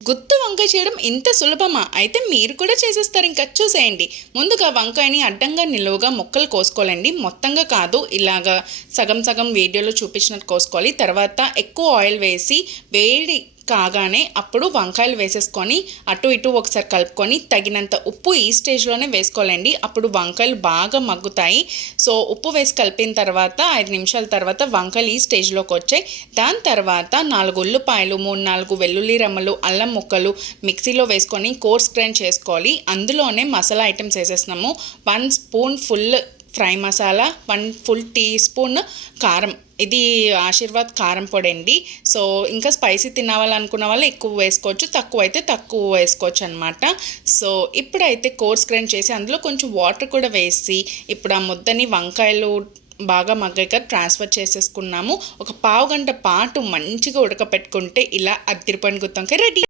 గుత్తి వంకాయ చేయడం ఇంత సులభమా? అయితే మీరు కూడా చేసేస్తారు. ఇంకా చూసేయండి. ముందుగా వంకాయని అడ్డంగా నిలువుగా ముక్కలు కోసుకోవాలండి. మొత్తంగా కాదు, ఇలాగా సగం సగం వీడియోలో చూపించినట్టు కోసుకోవాలి. తర్వాత ఎక్కువ ఆయిల్ వేసి వేడి కాగానే అప్పుడు వంకాయలు వేసేసుకొని అటు ఇటు ఒకసారి కలుపుకొని తగినంత ఉప్పు ఈ స్టేజ్లోనే వేసుకోవాలండి. అప్పుడు వంకాయలు బాగా మగ్గుతాయి. సో ఉప్పు వేసి కలిపిన తర్వాత 5 నిమిషాల తర్వాత వంకాయలు ఈ స్టేజ్లోకి వచ్చాయి. దాని తర్వాత 4 ఉల్లిపాయలు, 3-4 వెల్లుల్లి రెమ్మలు, అల్లం ముక్కలు మిక్సీలో వేసుకొని కోర్స్ గ్రైండ్ చేసుకోవాలి. అందులోనే మసాలా ఐటమ్స్ వేసేస్తున్నాము. 1 spoon full fry masala, 1 full teaspoon కారం. ఇది ఆశీర్వాద్ కారం పొడి అండి. సో ఇంకా స్పైసీ తినాలనుకున్న వాళ్ళు ఎక్కువ వేసుకోవచ్చు, తక్కువ అయితే తక్కువ వేసుకోవచ్చు అనమాట. సో ఇప్పుడైతే కోర్స్ గ్రైండ్ చేసి అందులో కొంచెం వాటర్ కూడా వేసి ఇప్పుడు ఆ ముద్దని వంకాయలు బాగా మగ్గాక ట్రాన్స్ఫర్ చేసేసుకున్నాము. ఒక పావు గంట పాటు మంచిగా ఉడకపెట్టుకుంటే ఇలా అద్దిరిపోయిన గుత్తి వంకాయ రెడీ.